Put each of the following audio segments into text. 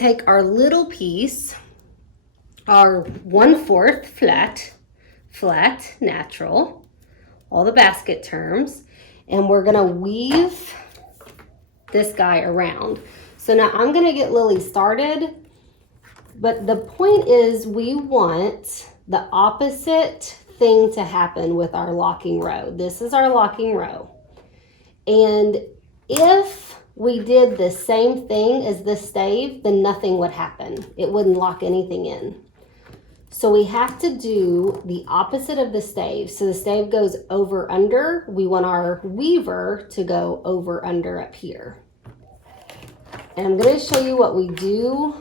take our little piece, our 1/4 flat, natural, all the basket terms, and we're gonna weave this guy around. So now I'm gonna get Lily started, but the point is we want the opposite thing to happen with our locking row. This is our locking row. And if we did the same thing as this stave, then nothing would happen. It wouldn't lock anything in. So we have to do the opposite of the stave. So the stave goes over under. We want our weaver to go over under up here. And I'm going to show you what we do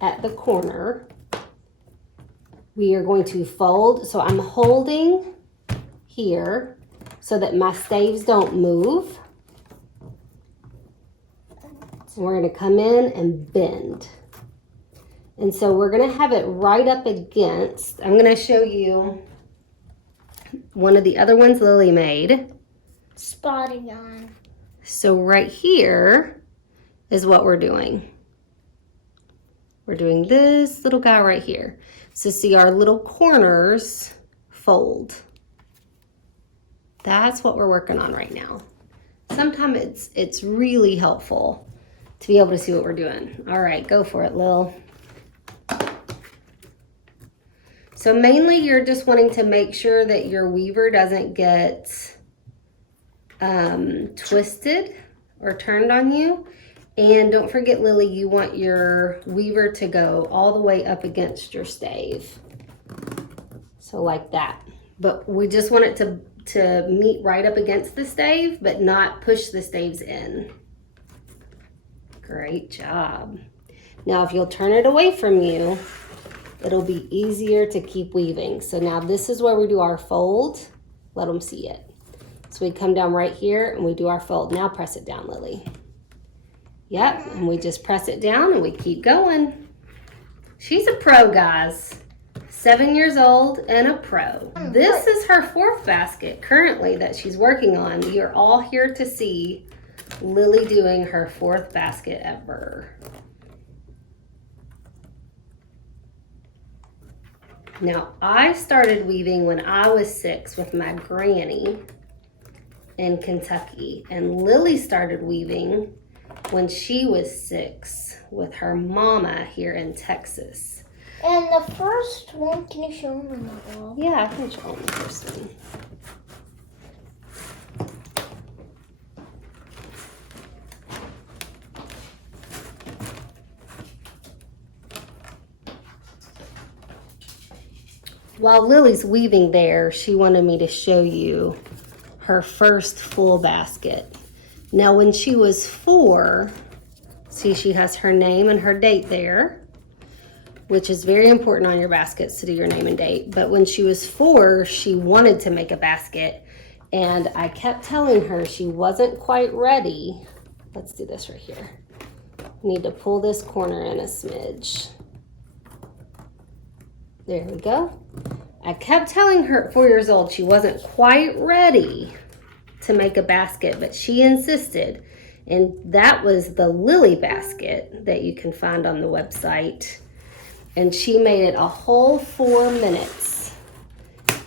at the corner. We are going to fold. So I'm holding here so that my staves don't move. So we're going to come in and bend. And so we're going to have it right up against, I'm going to show you one of the other ones Lily made. Spotting on. So right here is what we're doing. We're doing this little guy right here. So see our little corners fold. That's what we're working on right now. Sometimes it's really helpful to be able to see what we're doing. All right, go for it, Lil. So mainly you're just wanting to make sure that your weaver doesn't get twisted or turned on you. And don't forget, Lily, you want your weaver to go all the way up against your stave. So like that. But we just want it to meet right up against the stave, but not push the staves in. Great job. Now, if you'll turn it away from you, it'll be easier to keep weaving. So now this is where we do our fold. Let them see it. So we come down right here and we do our fold. Now press it down, Lily. Yep, and we just press it down and we keep going. She's a pro, guys. 7 years old and a pro. This is her 4th basket currently that she's working on. You're all here to see Lily doing her 4th basket ever. Now, I started weaving when I was 6 with my granny in Kentucky, and Lily started weaving when she was 6 with her mama here in Texas. And the first one, can you show them that one? Yeah, I can show them the first one. While Lily's weaving there, she wanted me to show you her first full basket. Now, when she was 4, see, she has her name and her date there, which is very important on your baskets to do your name and date. But when she was 4, she wanted to make a basket, and I kept telling her she wasn't quite ready. Let's do this right here. Need to pull this corner in a smidge. There we go. I kept telling her at 4 years old she wasn't quite ready to make a basket, but she insisted. And that was the Lily basket that you can find on the website. And she made it a whole 4 minutes.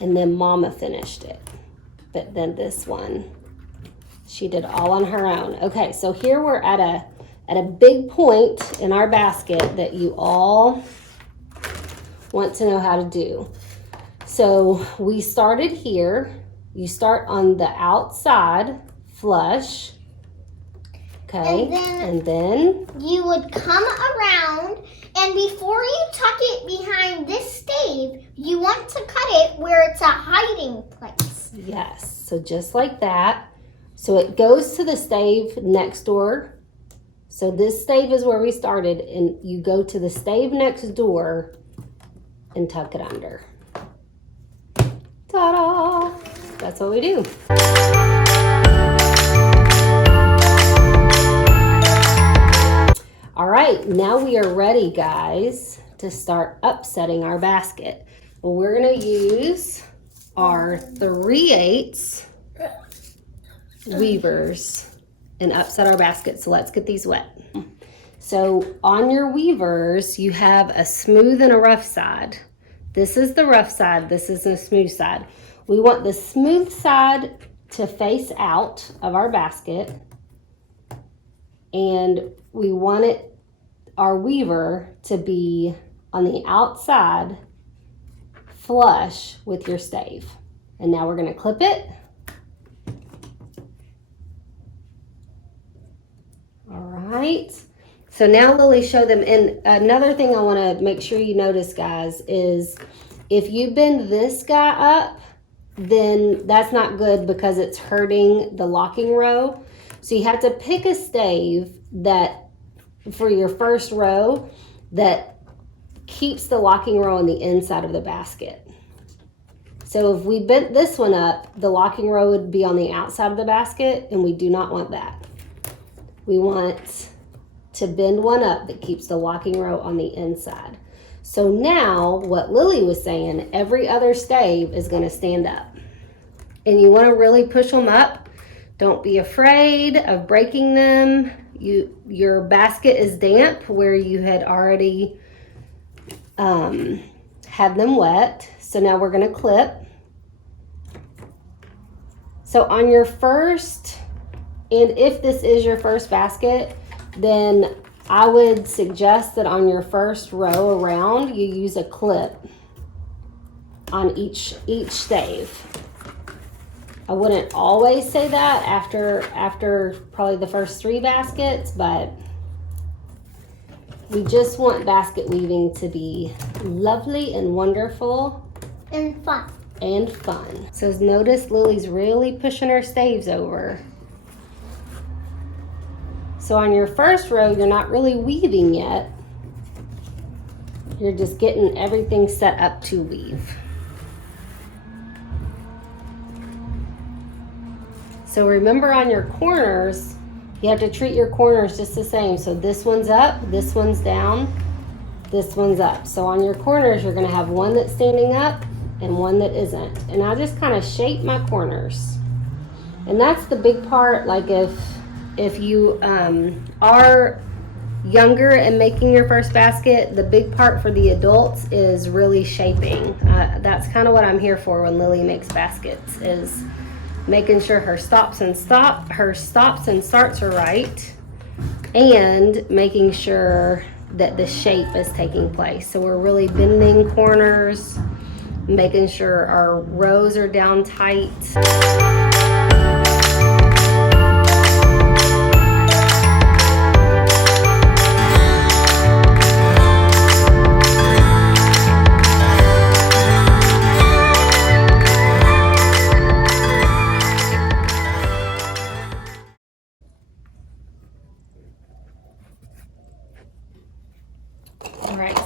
And then Mama finished it. But then this one, she did all on her own. Okay, so here we're at a big point in our basket that you all want to know how to do. So we started here. You start on the outside flush. Okay, and then you would come around, and before you tuck it behind this stave, you want to cut it where it's a hiding place. Yes, so just like that. So it goes to the stave next door. So this stave is where we started, and you go to the stave next door and tuck it under. Ta-da! That's what we do. All right, now we are ready, guys, to start upsetting our basket. Well, we're gonna use our 3/8 weavers and upset our basket. So let's get these wet. So on your weavers, you have a smooth and a rough side. This is the rough side, this is the smooth side. We want the smooth side to face out of our basket, and we want our weaver to be on the outside flush with your stave. And now we're going to clip it. All right. So now Lily showed them. And another thing I want to make sure you notice, guys, is if you bend this guy up, then that's not good because it's hurting the locking row. So you have to pick a stave that, for your first row, that keeps the locking row on the inside of the basket. So if we bent this one up, the locking row would be on the outside of the basket, and we do not want that. We want to bend one up that keeps the locking row on the inside. So now, what Lily was saying, every other stave is going to stand up. And you want to really push them up. Don't be afraid of breaking them. Your basket is damp where you had already had them wet. So now we're going to clip. So on your first, and if this is your first basket, then I would suggest that on your first row around, you use a clip on each stave. I wouldn't always say that after probably the first 3 baskets, but we just want basket weaving to be lovely and wonderful. And fun. And fun. So notice Lily's really pushing her staves over. So on your first row, you're not really weaving yet. You're just getting everything set up to weave. So remember, on your corners, you have to treat your corners just the same. So this one's up, this one's down, this one's up. So on your corners, you're going to have one that's standing up and one that isn't. And I just kind of shape my corners. And that's the big part. Like if you are younger and making your first basket, the big part for the adults is really shaping. That's kind of what I'm here for when Lily makes baskets, is making sure her stops and starts are right, and making sure that the shape is taking place. So we're really bending corners, making sure our rows are down tight.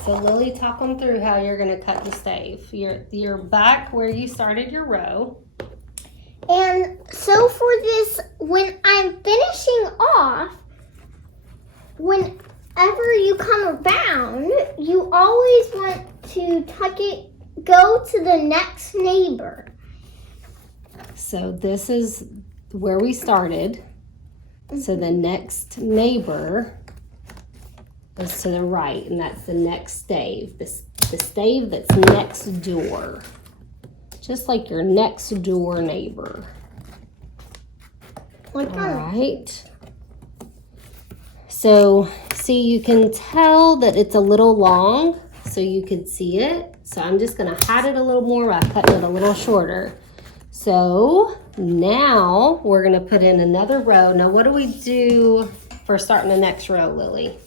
So Lily, talk them through how you're going to cut the stave. You're back where you started your row. And so for this, when I'm finishing off, whenever you come around, you always want to go to the next neighbor. So this is where we started. So the next neighbor is to the right, and that's the next stave. The stave that's next door. Just like your next door neighbor. All right. So, see, you can tell that it's a little long, so you could see it. So I'm just gonna hide it a little more by cutting it a little shorter. So now we're gonna put in another row. Now what do we do for starting the next row, Lily?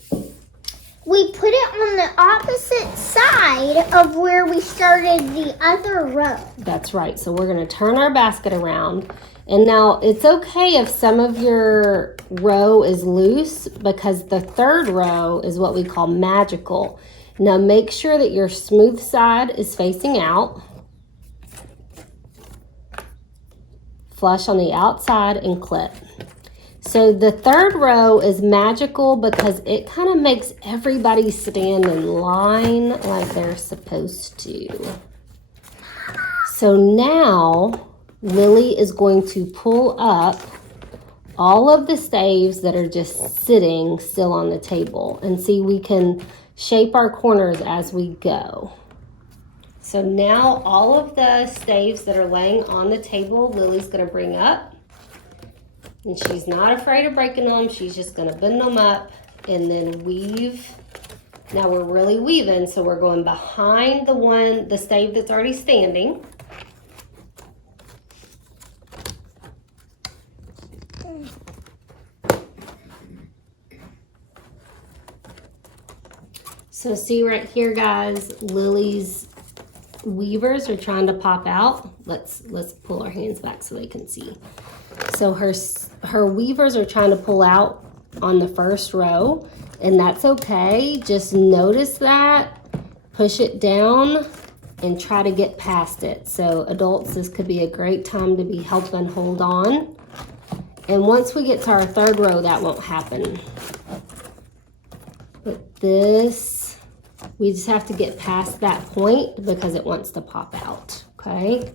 We put it on the opposite side of where we started the other row. That's right. So we're going to turn our basket around. And now it's okay if some of your row is loose, because the third row is what we call magical. Now make sure that your smooth side is facing out. Flush on the outside and clip. So the third row is magical because it kind of makes everybody stand in line like they're supposed to. So now Lily is going to pull up all of the staves that are just sitting still on the table. And see, we can shape our corners as we go. So now all of the staves that are laying on the table, Lily's gonna bring up. And she's not afraid of breaking them. She's just gonna bend them up and then weave. Now we're really weaving, so we're going behind the stave that's already standing. So see right here, guys, Lily's weavers are trying to pop out. Let's pull our hands back so they can see. So her weavers are trying to pull out on the first row, and that's okay. Just notice that, push it down, and try to get past it. So adults, this could be a great time to be helping hold on. And once we get to our third row, that won't happen. But this, we just have to get past that point because it wants to pop out, okay?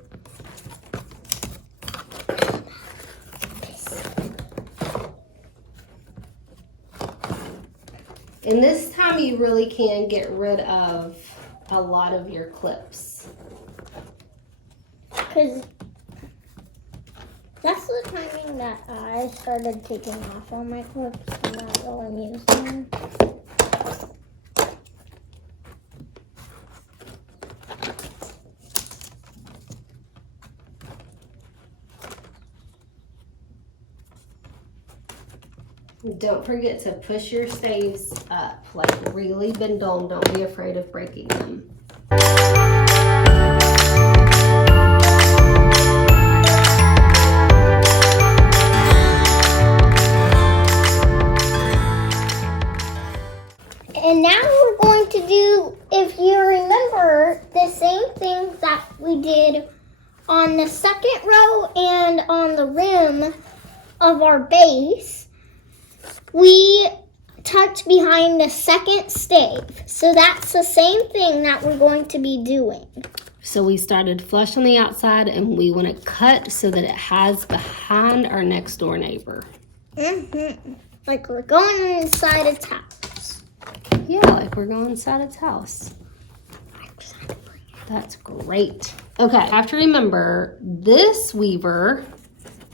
And this time you really can get rid of a lot of your clips. Because that's the timing that I started taking off all my clips and not really using them. Don't forget to push your staves up, like really bend them. Don't be afraid of breaking them. And now we're going to do, if you remember, the same thing that we did on the second row and on the rim of our base. We tucked behind the second stave. So that's the same thing that we're going to be doing. So we started flush on the outside and we want to cut so that it has behind our next door neighbor. Like we're going inside its house. Yeah, like we're going inside its house. That's great. Okay, I have to remember this weaver,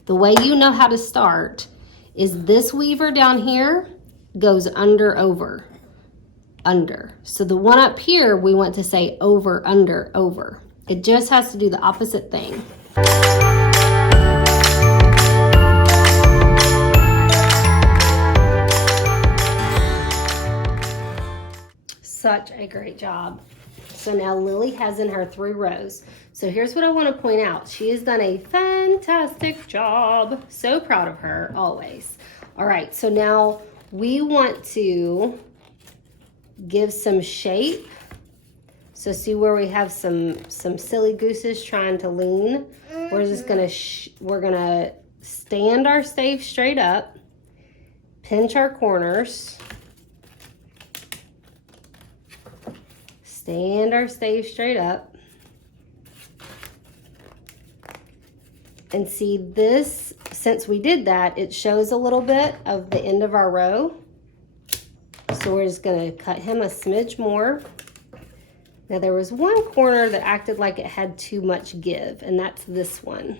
the way you know how to start is this weaver down here goes under, over, under. So the one up here, we want to say over, under, over. It just has to do the opposite thing. Such a great job. So now Lily has in her 3 rows. So here's what I want to point out. She has done a fantastic job. So proud of her, always. All right, so now we want to give some shape. So see where we have some silly gooses trying to lean. We're just gonna we're gonna stand our stave straight up, pinch our corners. Stand our stave straight up. And see this, since we did that, it shows a little bit of the end of our row. So we're just gonna cut him a smidge more. Now there was one corner that acted like it had too much give, and that's this one.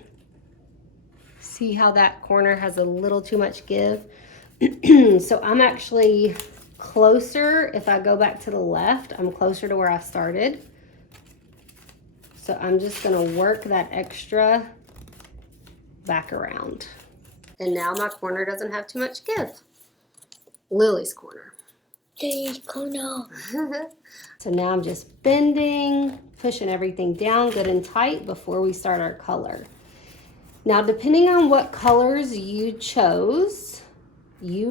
See how that corner has a little too much give? So I'm actually closer. If I go back to the left, I'm closer to where I started. So I'm just gonna work that extra back around. And now my corner doesn't have too much give. Lily's corner. Lily's corner. So now I'm just bending, pushing everything down good and tight before we start our color. Now, depending on what colors you chose, you